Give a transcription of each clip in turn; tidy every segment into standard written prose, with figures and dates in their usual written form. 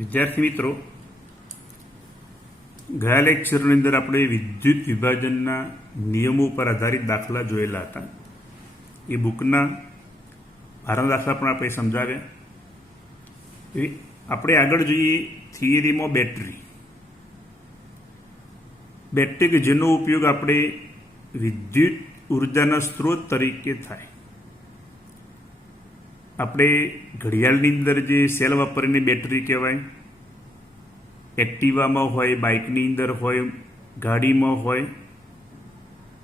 વિદ્યાર્થી મિત્રો, ગયા લેક્ચરની અંદર આપણે વિદ્યુત વિભાજનના નિયમો પર આધારિત દાખલા જોયેલા હતા. એ બુકના ભારના દાખલા પણ આપણે સમજાવ્યા. આપણે આગળ જોઈએ થિયરીમાં બેટરી કે જેનો ઉપયોગ આપણે વિદ્યુત ઉર્જાના સ્ત્રોત તરીકે થાય. આપણે ઘડિયાળની અંદર જે સેલ વાપરીને બેટરી કહેવાય, એક્ટિવામાં હોય, બાઇકની અંદર હોય, ગાડીમાં હોય,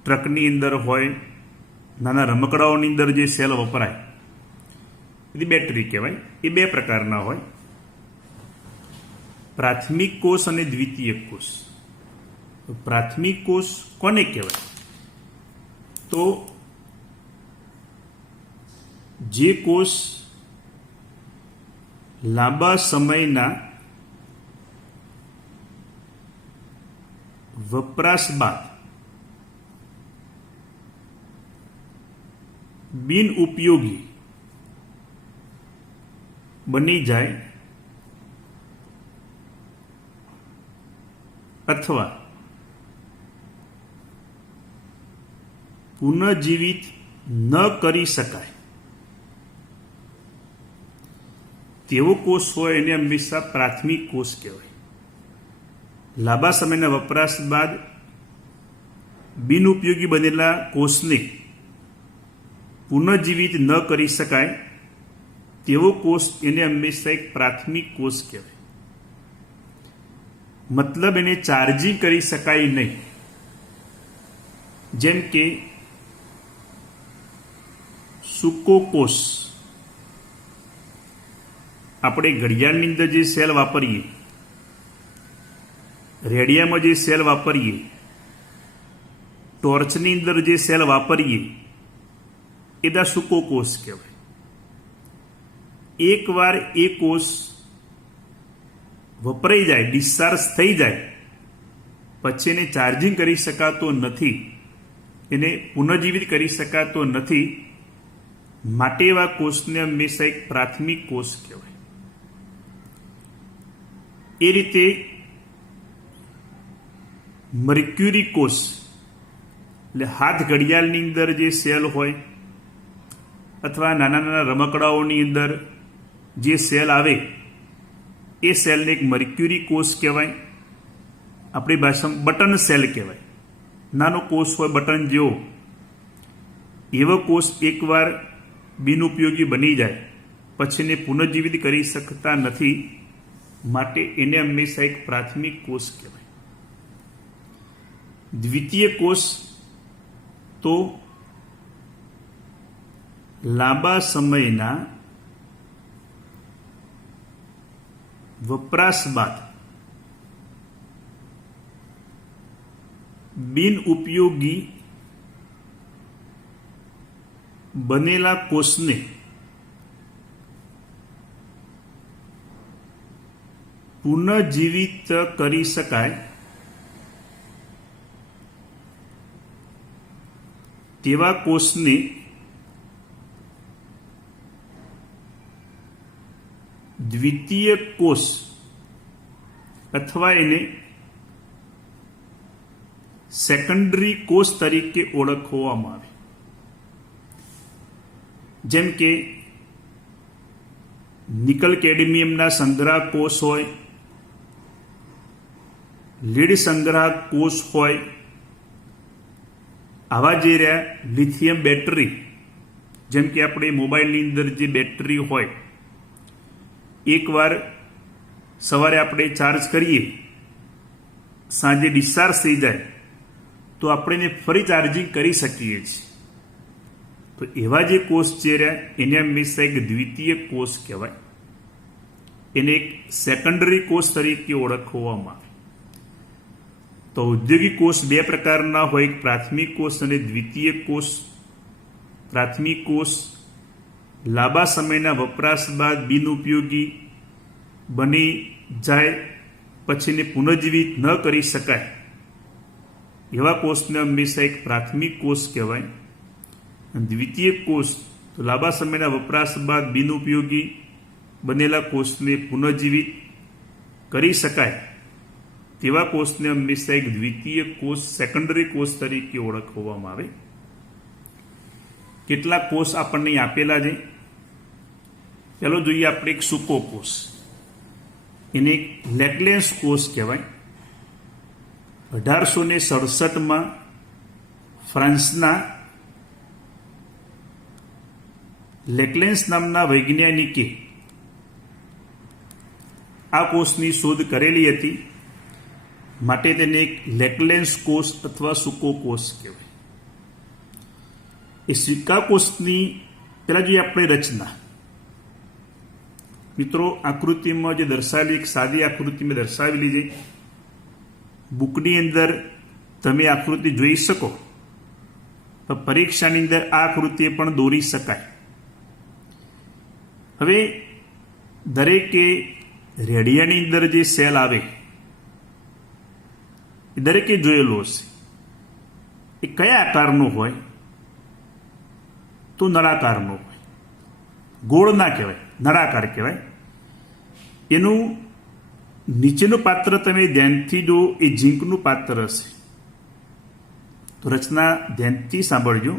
ટ્રકની અંદર હોય, નાના રમકડાઓની અંદર જે સેલ વપરાય એ બેટરી કહેવાય. એ બે પ્રકારના હોય, પ્રાથમિક કોષ અને દ્વિતીયક કોષ. પ્રાથમિક કોષ કોને કહેવાય? તો જે કોષ લાંબા સમયના વપરાશ બાદ બિન ઉપયોગી બની જાય અથવા પુનઃજીવિત ન કરી શકાય તેવો કોષ હોય એને હંમેશા પ્રાથમિક કોષ કહેવાય. લાંબા સમયના વપરાશ બાદ બિનઉપયોગી બનેલા કોષને પુનઃજીવિત ન કરી શકાય તેવો કોષ એને હંમેશા એક પ્રાથમિક કોષ કહેવાય. મતલબ એને ચાર્જિંગ કરી શકાય નહીં. જેમ કે સૂકો કોષ, આપણે ઘડિયાળની અંદર જે સેલ વાપરીએ, રેડિયામાં જે સેલ વાપરીએ, ટોર્ચની અંદર જે સેલ વાપરીએ એ બધા સૂકો કોષ કહેવાય. એકવાર એ કોષ વપરાઈ જાય, ડિસ્ચાર્જ થઈ જાય, પછી એને ચાર્જિંગ કરી શકાતો નથી, એને પુનઃજીવિત કરી શકાતો નથી. માટે એવા કોષને હંમેશા એક પ્રાથમિક કોષ કહેવાય. એ રીતે મર્ક્યુરી કોષ એટલે હાથ ઘડિયાળની અંદર જે સેલ હોય અથવા નાના નાના રમકડાઓની અંદર જે સેલ આવે એ સેલને એક મર્ક્યુરી કોષ કહેવાય. આપણી ભાષામાં બટન સેલ કહેવાય. નાનો કોષ હોય બટન જેવો, એવો કોષ એકવાર બિનઉપયોગી બની જાય પછી એને પુનઃજીવિત કરી શકતા નથી. માટે એને હંમેશા એક પ્રાથમિક કોષ કહેવાય. દ્વિતીય કોષ તો લાંબા સમયના વપરાશ બાદ બિનઉપયોગી બનેલા કોષને પુનઃજીવિત કરી શકાય તેવા કોષને દ્વિતીય કોષ અથવા એને સેકન્ડરી કોષ તરીકે ઓળખવામાં આવે. જેમ કે નિકલ કેડમિયમના સંગ્રાહક કોષ હોય, લીડ સંગ્રાહક કોષ હોય, આવા જે રહ્યા લિથિયમ બેટરી, જેમ કે આપણે મોબાઈલની અંદર જે બેટરી હોય, એકવાર સવારે આપણે ચાર્જ કરીએ, સાંજે ડિસ્ચાર્જ થઈ જાય તો આપણે એને ફરી ચાર્જિંગ કરી શકીએ છીએ. તો એવા જે કોષ જે રહ્યા એને હંમેશા એક દ્વિતીય કોષ કહેવાય. એને એક સેકન્ડરી કોષ તરીકે ઓળખવામાં આવે. તો ઔદ્યોગિક કોષ બે પ્રકારના હોય, એક પ્રાથમિક કોષ અને દ્વિતીય કોષ. પ્રાથમિક કોષ લાંબા સમયના વપરાશ બાદ બિનઉપયોગી બની જાય પછી એને પુનઃજીવિત ન કરી શકાય એવા કોષને હંમેશા એક પ્રાથમિક કોષ કહેવાય. દ્વિતીય કોષ તો લાંબા સમયના વપરાશ બાદ બિનઉપયોગી બનેલા કોષને પુનઃજીવિત કરી શકાય તેવા કોષને હંમેશા એક દ્વિતીય કોષ સેકન્ડરી કોષ તરીકે ઓળખવામાં આવે. કેટલાક કોષ આપણને આપેલા છે. ચાલો જોઈએ આપણે એક સૂકો કોષ, એને એક લેકલેન્સ કોષ કહેવાય. 1867 ફ્રાન્સના લેકલેન્સ નામના વૈજ્ઞાનિકે આ કોષની શોધ કરેલી હતી, માટે તેને એક લેકલેન્સ કોષ અથવા સૂકો કોષ કહેવાય. એ સૂકા કોષની પહેલા જોઈએ આપણે રચના. મિત્રો, આકૃતિમાં જે દર્શાવેલી એક સાદી આકૃતિ મેં દર્શાવેલી છે, બુકની અંદર તમે આકૃતિ જોઈ શકો, પણ પરીક્ષાની અંદર આ આકૃતિ પણ દોરી શકાય. હવે દરેકે રેડિયાની અંદર જે સેલ આવે એ દરેકે જોયેલો હશે. એ કયા આકારનો હોય? તો નળાકારનો હોય. ગોળ ના કહેવાય, નળાકાર કહેવાય. એનું નીચેનું પાત્ર તમે ધ્યાનથી જો, એ ઝીંકનું પાત્ર હશે. તો રચના ધ્યાનથી સાંભળજો.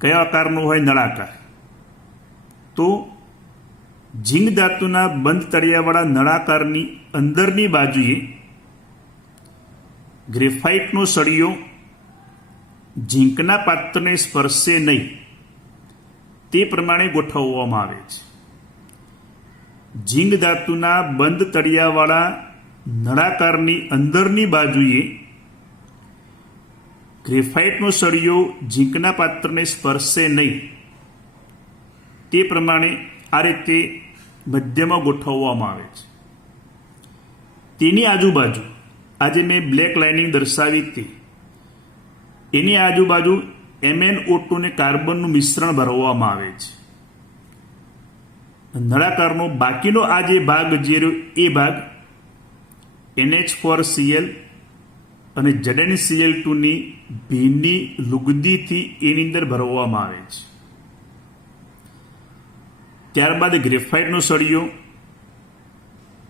કયા આકારનો હોય? નળાકાર. તો ઝીંક ધાતુના બંધ તળિયાવાળા નળાકારની અંદરની બાજુએ ગ્રેફાઇટનો સળિયો ઝીંકના પાત્રને સ્પર્શે નહીં તે પ્રમાણે ગોઠવવામાં આવે છે. ઝીંક ધાતુના બંધ તળિયાવાળા નળાકારની અંદરની બાજુએ ગ્રેફાઇટનો સળિયો ઝીંકના પાત્રને સ્પર્શે નહીં તે પ્રમાણે આ રીતે મધ્યમાં ગોઠવવામાં આવે છે. તેની આજુબાજુ આજે મેં બ્લેક લાઇનિંગ દર્શાવી હતી, એની આજુબાજુ MnO2 ને કાર્બનનું મિશ્રણ ભરવામાં આવે છે. નળાકારનો બાકીનો આ જે ભાગ જે રહ્યો એ ભાગ NH4Cl અને ZnCl2 ની ભીની લુગદીથી એની અંદર ભરવામાં આવે છે. ત્યારબાદ ગ્રેફાઇટનો સળિયો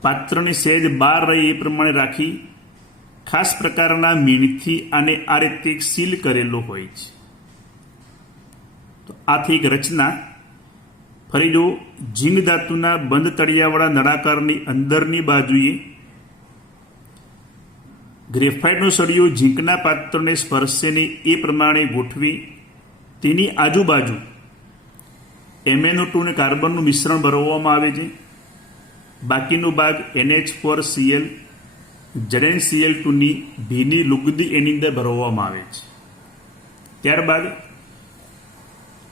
પાત્રની સહેજ બહાર રહે એ પ્રમાણે રાખી ખાસ પ્રકારના મીણથી આને આ રીતે સીલ કરેલો હોય છે. તો આથી એક રચના ફરી જો, ઝીંક ધાતુના બંધ તળિયાવાળા નળાકારની અંદરની બાજુએ ગ્રેફાઇટનો સળિયો ઝીંકના પાત્રને સ્પર્શે નહીં એ પ્રમાણે ગોઠવી તેની આજુબાજુ MnO2 ને કાર્બનનું મિશ્રણ ભરવામાં આવે છે. બાકીનો ભાગ NH4Cl ZnCl2 ની ભીની લુગદી એની અંદર ભરવામાં આવે છે. ત્યારબાદ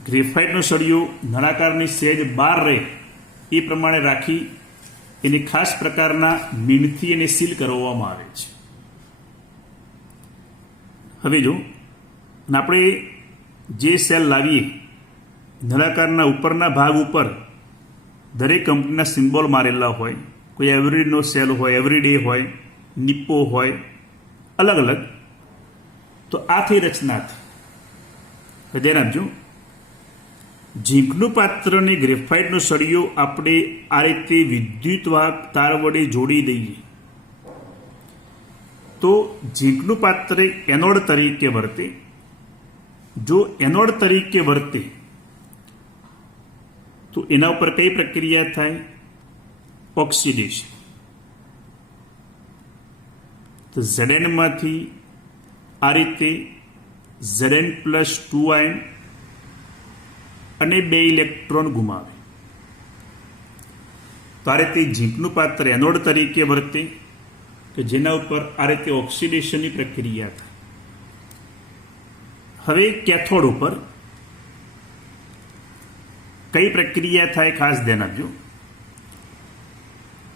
ગ્રેફાઇટનો સળિયો નળાકારની સહેજ બહાર રહે એ પ્રમાણે રાખી એને ખાસ પ્રકારના મીણથી એને સીલ કરવામાં આવે છે. હવે જો આપણે જે સેલ લાવીએ, નળાકારના ઉપરના ભાગ ઉપર દરેક કંપનીના સિમ્બોલ મારેલા હોય. કોઈ એવરીડનો સેલ હોય, એવરીડે હોય, નિપ્પો હોય, અલગ અલગ. તો આ થઈ રચના. ધ્યાન આપજો, ઝીંકનું પાત્ર અને ગ્રેફાઇટનો સળિયો આપણે આ રીતે વિદ્યુત વાહક તાર વડે જોડી દઈએ તો ઝીંકનું પાત્ર એનોડ તરીકે વર્તે. જો એનોડ તરીકે વર્તે તો એના ઉપર કઈ પ્રક્રિયા થાય? ઓક્સિડેશન. તો Zn માંથી આ રીતે Zn+2 આયન અને 2 ઇલેક્ટ્રોન ગુમાવે. તો આ રીતે ઝીંકનું પાત્ર એનોડ તરીકે વર્તે કે જેના ઉપર આ રીતે ઓક્સિડેશનની પ્રક્રિયા થાય. હવે કેથોડ ઉપર કઈ પ્રક્રિયા થાય ખાસ ધ્યાન આપજો.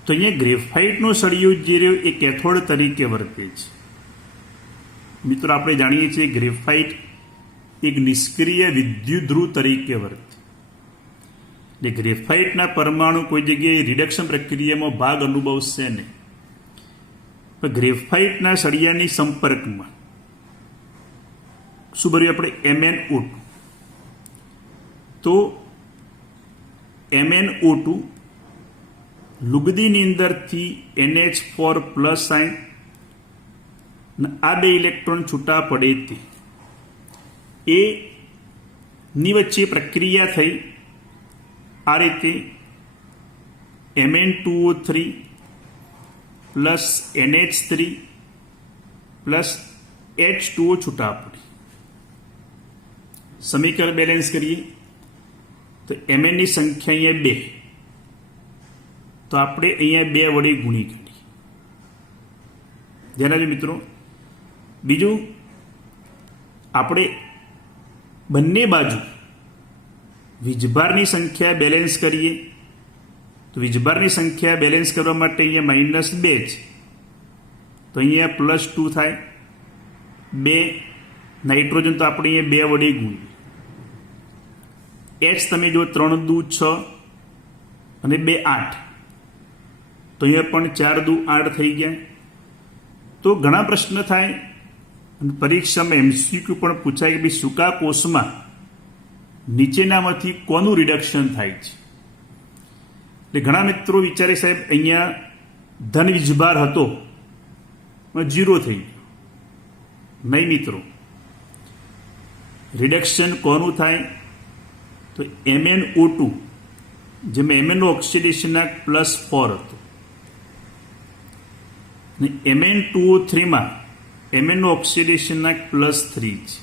તો અહીંયા ગ્રેફાઇટનો સળિયો જે રહ્યો એ કેથોડ તરીકે વર્તે છે. મિત્રો, આપણે જાણીએ છીએ ગ્રેફાઇટ એક નિષ્ક્રિય વિદ્યુત ધ્રુવ તરીકે વર્તે. એટલે ગ્રેફાઇટના પરમાણુ કોઈ જગ્યાએ રિડક્શન પ્રક્રિયામાં ભાગ અનુભવશે નહીં. પણ ગ્રેફાઇટના સળિયાની સંપર્કમાં શું ભર્યું આપણે? MnO2. તો MnO2 લુગદીની અંદરથી NH4 પ્લસ આયન આ બે ઇલેક્ટ્રોન છૂટા પડે તે એ ની વચ્ચે પ્રક્રિયા થઈ આ રીતે Mn2O3 plus NH3 plus H2O છૂટા પડે. સમીકરણ બેલેન્સ કરીએ તો Mn ની સંખ્યા અહીંયા 2, તો આપણે અહીંયા 2 વડે ગુણી કાઢીએ. ધ્યાન આપજો મિત્રો. બીજું, આપણે બંને બાજુ વીજભારની સંખ્યા બેલેન્સ કરીએ તો વીજભારની સંખ્યા બેલેન્સ કરવા માટે અહીંયા -2 છે, તો અહીંયા +2 થાય. 2 નાઇટ્રોજન તો આપણે અહીંયા 2 વડે ગુણીએ. H તમે જો 3 દુ 6 અને 2 8, તો અહીંયા પણ 4 દુ 8 થઈ ગયા. તો ઘણા પ્રશ્ન થાય અને પરીક્ષામાં MCQ પણ પૂછાય કે ભાઈ સૂકા કોષમાં નીચેનામાંથી કોનું રિડક્શન થાય છે. એટલે ઘણા મિત્રો વિચારે સાહેબ અહીંયા ધન વીજભાર હતો 0 થઈ ગયો. નહીં મિત્રો, રિડક્શન કોનું થાય તો MnO2, જેમાં Mnનો ઓક્સિડેશનના +4 હતો અને Mn2O3માં Mnનો ઓક્સિડેશનના +3 છે.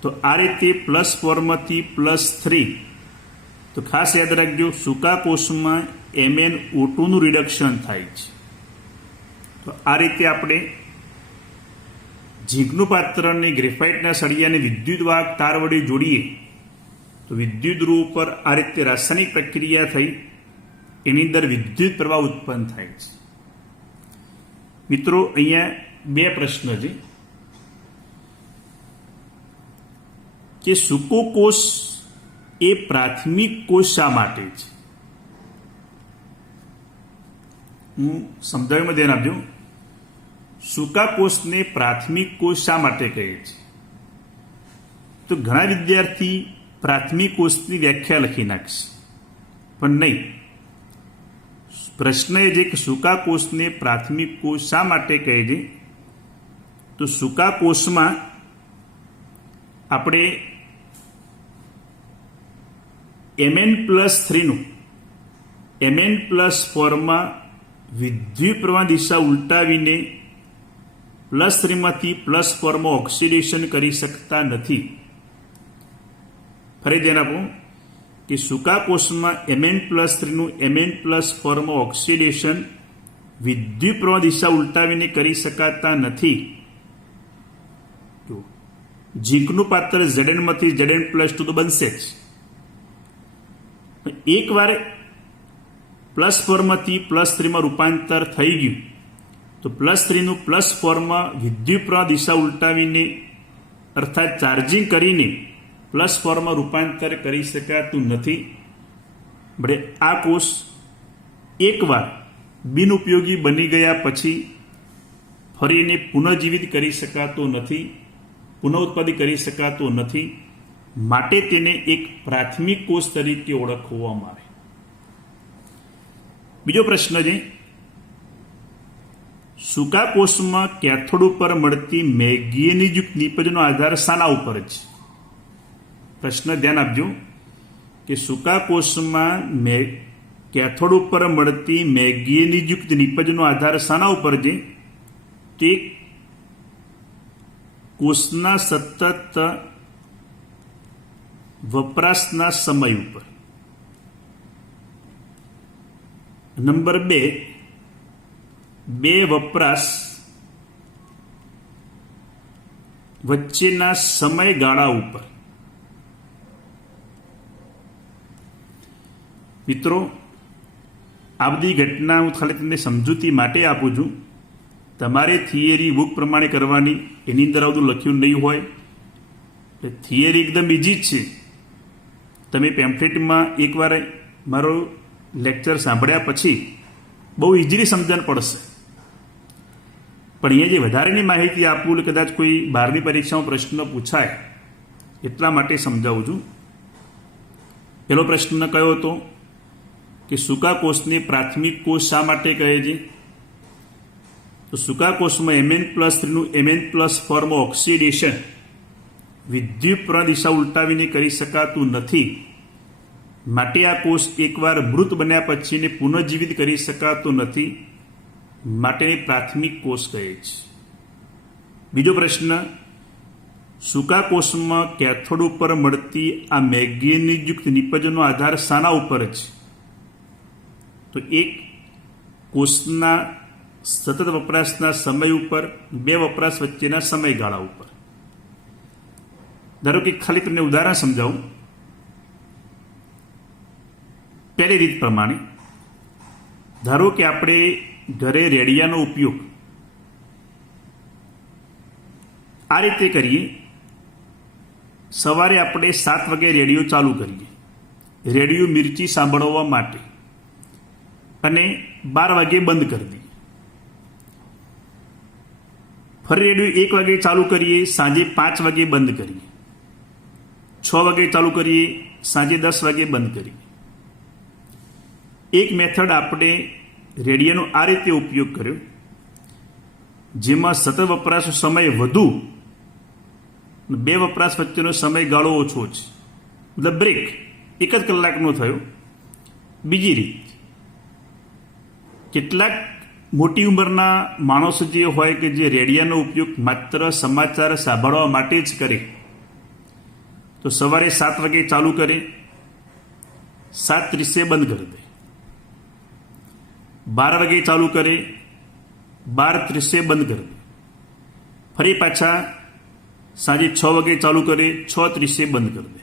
તો આ રીતે +4 માંથી +3, તો ખાસ યાદ રાખજો સૂકા કોષમાં MnO2નું રિડક્શન થાય છે. તો આ રીતે આપણે ઝીંકનું પાત્રને ગ્રેફાઇટના સળિયાને વિદ્યુતવાહક તાર વડે જોડીએ તો વિદ્યુત ધ્રુવ ઉપર આ રીતે રાસાયણિક પ્રક્રિયા થઈ એની અંદર વિદ્યુત પ્રવાહ ઉત્પન્ન થાય છે. મિત્રો, અહીંયા 2 પ્રશ્ન છે કે સૂકો કોષ એ પ્રાથમિક કોષ શા માટે છે. હું સમજાવવામાં ધ્યાન આપજો. સૂકા કોષને પ્રાથમિક કોષ શા માટે કહે છે? તો ઘણા વિદ્યાર્થી પ્રાથમિક કોષની વ્યાખ્યા લખી નાખશે, પણ નહીં. પ્રશ્ન એ છે કે સૂકા કોષને પ્રાથમિક કોષ શા માટે કહે છે? તો સૂકા કોષમાં આપણે Mn+3નું Mn+4માં વિદ્યુત પ્રવાહ દિશા ઉલટાવીને +3 માંથી +4માં ઓક્સિડેશન કરી શકતા નથી. ફરી ધ્યાન આપો કે સૂકા કોષમાં Mn+3નું Mn+4માં ઓક્સિડેશન વિદ્યુત પ્રવાહ દિશા ઉલટાવીને કરી શકાતા નથી. ઝીંકનું પાત્ર Zn માંથી Zn+2 તો બનશે જ. એકવાર +4 માંથી +3માં રૂપાંતર થઈ ગયું તો +3નું +4માં વિદ્યુત પ્રવાહ દિશા ઉલટાવીને અર્થાત ચાર્જિંગ કરીને +4માં રૂપાંતર કરી શકાતું નથી. બળે આ કોષ એકવાર બિનઉપયોગી બની ગયા પછી ફરીને પુનઃજીવિત કરી શકાતો નથી, પુનઃઉત્પાદિત કરી શકાતો નથી. માટે તેને એક પ્રાથમિક કોષ તરીકે ઓળખવામાં આવે. બીજો પ્રશ્ન છે સૂકા કોષમાં કેથોડ ઉપર મળતી મેગ્નેઝિયમયુક્ત નિપજનો આધાર શાના ઉપર છે? પ્રશ્ન ધ્યાન આપજો કે સૂકા કોષમાં કેથોડ ઉપર મળતી મેગ્નેઝિયમયુક્ત નિપજનો આધાર શાના ઉપર છે? તે કોષના સતત વપરાશના સમય ઉપર. નંબર 2 વપરાશ વચ્ચેના સમયગાળા ઉપર. મિત્રો, આ બધી ઘટના હું ખાલી તમને સમજૂતી માટે આપું છું. તમારે થિયરી બુક પ્રમાણે કરવાની, એની અંદર બધું લખ્યું નહીં હોય. થિયરી એકદમ ઇઝી જ છે. તમે પેમ્ફલેટમાં એકવાર મારો લેક્ચર સાંભળ્યા પછી બહુ ઇઝીલી સમજણ પડશે. પણ અહીંયા જે વધારેની માહિતી આપવું એટલે કદાચ કોઈ બહારની પરીક્ષામાં પ્રશ્ન પૂછાય એટલા માટે સમજાવું છું. પહેલો પ્રશ્ન કયો હતો કે સૂકા કોષને પ્રાથમિક કોષ શા માટે કહે છે? તો સૂકા કોષમાં Mn+3નું Mn+4 માં ઓક્સિડેશન વિદ્યુત દિશા ઉલટાવીને કરી શકાતું નથી, માટે આ કોષ એકવાર મૃત બન્યા પછીને પુનઃજીવિત કરી શકાતો નથી, માટેની પ્રાથમિક કોષ કહે છે. બીજો પ્રશ્ન, સૂકા કોષમાં કેથોડ ઉપર મળતી આ મેંગેનીઝયુક્ત નિપજનો આધાર શાના ઉપર છે? તો એક કોષના સતત વપરાશના સમય ઉપર, બે વપરાશ વચ્ચેના સમયગાળા ઉપર. ધારો કે ખાલી તમને ઉદાહરણ સમજાવું. પહેલી રીત પ્રમાણે ધારો કે આપણે ઘરે રેડિયાનો ઉપયોગ આ રીતે કરીએ. સવારે આપણે 7 વાગે રેડિયો ચાલુ કરીએ, રેડિયો મિર્ચી સાંભળવા માટે, અને 12 વાગે બંધ કરી દઈએ. ફરી રેડિયો 1 વાગે ચાલુ કરીએ, સાંજે 5 વાગે બંધ કરીએ, 6 વાગે ચાલુ કરીએ, સાંજે 10 વાગે બંધ કરીએ. એક મેથડ આપણે રેડિયોનો આ રીતે ઉપયોગ કર્યો, જેમાં સતત વપરાશ સમય વધુ, બે વપરાશ વચ્ચેનો સમયગાળો ઓછો છે, મતલબ બ્રેક 1 જ કલાકનો થયો. બીજી રીત, કેટલાક મોટી ઉંમરના માણસો જે હોય કે જે રેડિયાનો ઉપયોગ માત્ર સમાચાર સાંભળવા માટે જ કરે, તો સવારે 7 વાગે ચાલુ કરે, 7:30 બંધ કરી દે. 12 વાગે ચાલુ કરે, 12:30 બંધ કરી દે. ફરી પાછા સાંજે 6 વાગે ચાલુ કરે, 6:30 બંધ કરી દે.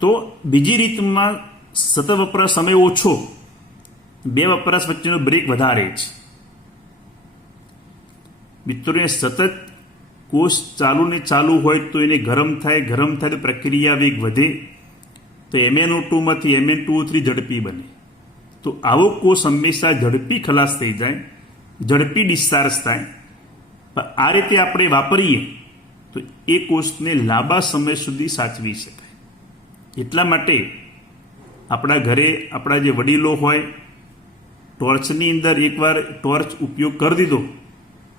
તો બીજી રીતમાં સતત વપરાશ સમય ઓછો, બે વપરાશ વચ્ચેનો બ્રેક વધારે છે. મિત્રોને સતત કોષ ચાલુ ને ચાલુ હોય તો એને ગરમ થાય તો પ્રક્રિયા વેગ વધે, તો MnO2માંથી Mn2O3 ઝડપી બને. તો આવો કોષ હંમેશા ઝડપી ખલાસ થઈ જાય, ઝડપી ડિસ્ચાર્જ થાય. પણ આ રીતે આપણે વાપરીએ તો એ કોષને લાંબા સમય સુધી સાચવી શકાય. એટલા માટે આપણા ઘરે આપણા જે વડીલો હોય, ટોર્ચની અંદર એકવાર ટોર્ચ ઉપયોગ કરી દીધો,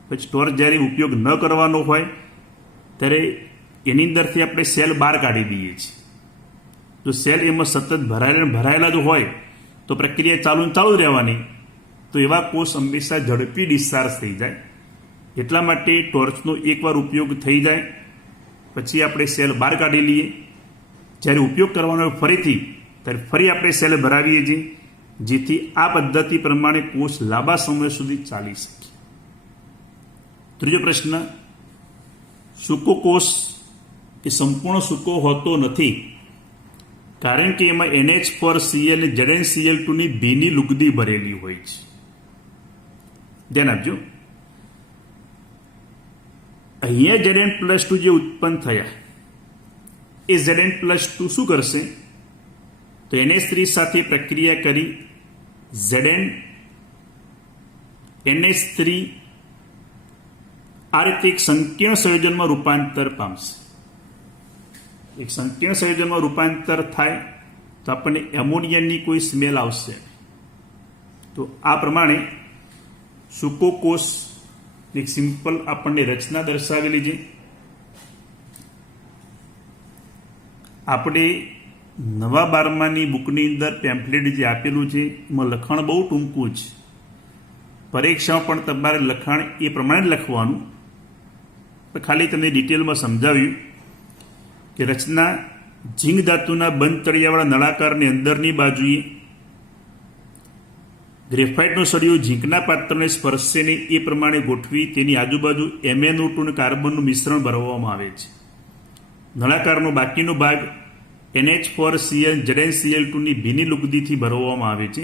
પછી ટોર્ચ જ્યારે ઉપયોગ ન કરવાનો હોય ત્યારે એની અંદરથી આપણે સેલ બહાર કાઢી દઈએ છીએ. જો સેલ એમાં સતત ભરાયેલા જ હોય તો પ્રક્રિયા ચાલુ રહેવાની, તો એવા કોષ હંમેશા ઝડપી ડિસ્ચાર્જ થઈ જાય. એટલા માટે ટોર્ચનો એકવાર ઉપયોગ થઈ જાય પછી આપણે સેલ બહાર કાઢી લઈએ. જ્યારે ઉપયોગ કરવાનો ફરીથી, ત્યારે ફરી આપણે સેલ ભરાવીએ છીએ, જેથી આ પદ્ધતિ પ્રમાણે કોષ લાંબા સમય સુધી ચાલી શકે. ત્રીજો પ્રશ્ન, સૂકો કોષ એ સંપૂર્ણ સૂકો હોતો નથી, કારણ કે એમાં NH4Cl અને ZnCl2ની ભીની લુગદી ભરેલી હોય છે. ધ્યાન આપજો. અહીંયા Zn+2 જે ઉત્પન્ન થયા એ Zn+2 શું કરશે? તો NH3 સાથે પ્રક્રિયા કરી Zn NH3 આ રીતે એક સંકીર્ણ સંયોજનમાં રૂપાંતર પામશે. એક સંકીર્ણ સંયોજનમાં રૂપાંતર થાય તો આપણને એમોનિયાની કોઈ સ્મેલ આવશે. તો આ પ્રમાણે સૂકો કોષ એક સિમ્પલ આપણને રચના દર્શાવેલી છે. આપણે નવા 12માની બુકની અંદર પેમ્ફલેટ જે આપેલું છે એમાં લખાણ બહુ ટૂંકું છે. પરીક્ષામાં પણ તમારે લખાણ એ પ્રમાણે જ લખવાનું. ખાલી તમને ડિટેલમાં સમજાવ્યું કે રચના ઝીંક ધાતુના બંધ તળિયાવાળા નળાકારની અંદરની બાજુએ ગ્રેફાઇટનો સળિયો ઝીંકના પાત્રને સ્પર્શે નહીં એ પ્રમાણે ગોઠવી તેની આજુબાજુ MnO2 અને કાર્બનનું મિશ્રણ ભરવામાં આવે છે. નળાકારનો બાકીનો ભાગ NH4Cl ZnCl2ની ભીની લુગદીથી ભરવામાં આવે છે.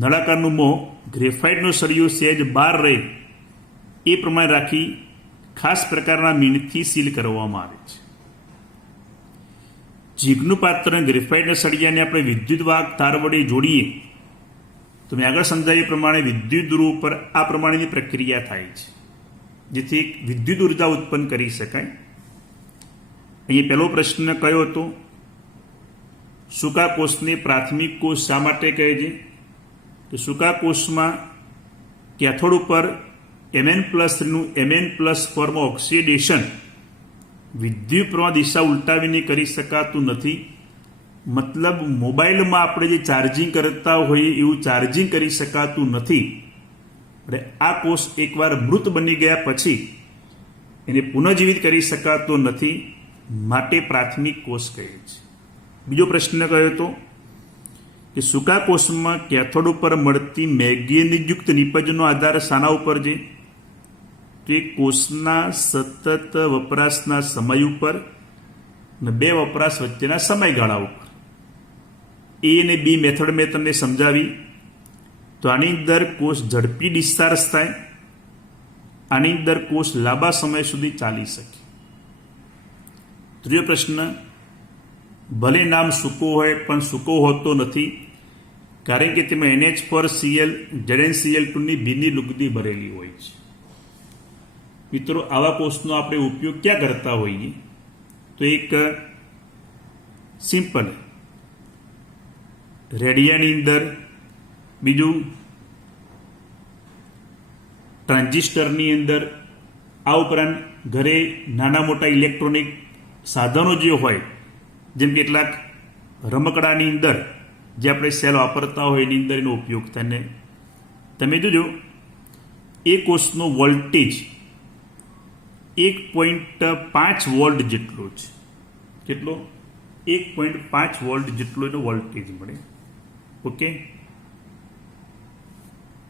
નળાકારનું મોં ગ્રેફાઇટનો સળિયો સહેજ બહાર રહે એ પ્રમાણે રાખી ખાસ પ્રકારના મીણથી સીલ કરવામાં આવે છે. ઝીંકનું પાત્ર અને ગ્રેફાઇટના સળિયાને આપણે વિદ્યુત વાહક તાર વડે જોડીએ તો મેં આગળ સમજાવ્યા પ્રમાણે વિદ્યુત ધ્રુવ ઉપર આ પ્રમાણેની પ્રક્રિયા થાય છે, જેથી વિદ્યુત ઉર્જા ઉત્પન્ન કરી શકાય. અહીં પહેલો પ્રશ્ન કયો હતો? સૂકા કોષને પ્રાથમિક કોષ શા માટે કહે છે? તો સૂકા કોષમાં કેથોડ ઉપર Mn+3નું Mn+ ફોર્મ ઓક્સિડેશન વિદ્યુત પ્રવાહ દિશા ઉલટાવીને કરી શકાતું નથી. મતલબ મોબાઈલમાં આપણે જે ચાર્જિંગ કરતા હોઈએ એવું ચાર્જિંગ કરી શકાતું નથી. એટલે આ કોષ એકવાર મૃત બની ગયા પછી એને પુનઃજીવિત કરી શકાતો નથી, માટે પ્રાથમિક કોષ કહે છે. બીજો પ્રશ્ન કયો હતો કે સૂકા કોષમાં કેથોડ ઉપર મળતી મેંગેનીઝયુક્ત નિપજનો આધાર શાના ઉપર છે? તો એ કોષના સતત વપરાશના સમય ઉપર અને બે વપરાશ વચ્ચેના સમયગાળા ઉપર. એ અને બી મેથડ મેં તમને સમજાવી. તો આની અંદર કોષ ઝડપી ડિસ્ચાર્જ થાય, આની અંદર કોષ લાંબા સમય સુધી ચાલી શકે. ત્રીજો પ્રશ્ન, ભલે નામ સૂકો હોય પણ સૂકો હોતો નથી, કારણ કે તેમાં NH4Cl ZnCl2ની ભીની લુગદી ભરેલી હોય છે. મિત્રો, આવા કોષનો આપણે ઉપયોગ ક્યાં કરતા હોઈએ? તો એક સિમ્પલ રેડિયાની અંદર, બીજું ટ્રાન્ઝિસ્ટરની અંદર, આ ઉપરાંત ઘરે નાના મોટા ઇલેક્ટ્રોનિક સાધનો જે હોય, જેમ કેટલાક રમકડાની અંદર જે આપણે સેલ વાપરતા હોય એની અંદર એનો ઉપયોગ થાય. ને તમે જોજો એ કોષનો વોલ્ટેજ 1.5 વોલ્ટ જેટલો છે. કેટલો? 1.5 વોલ્ટ જેટલો એનો વોલ્ટેજ મળે. ઓકે.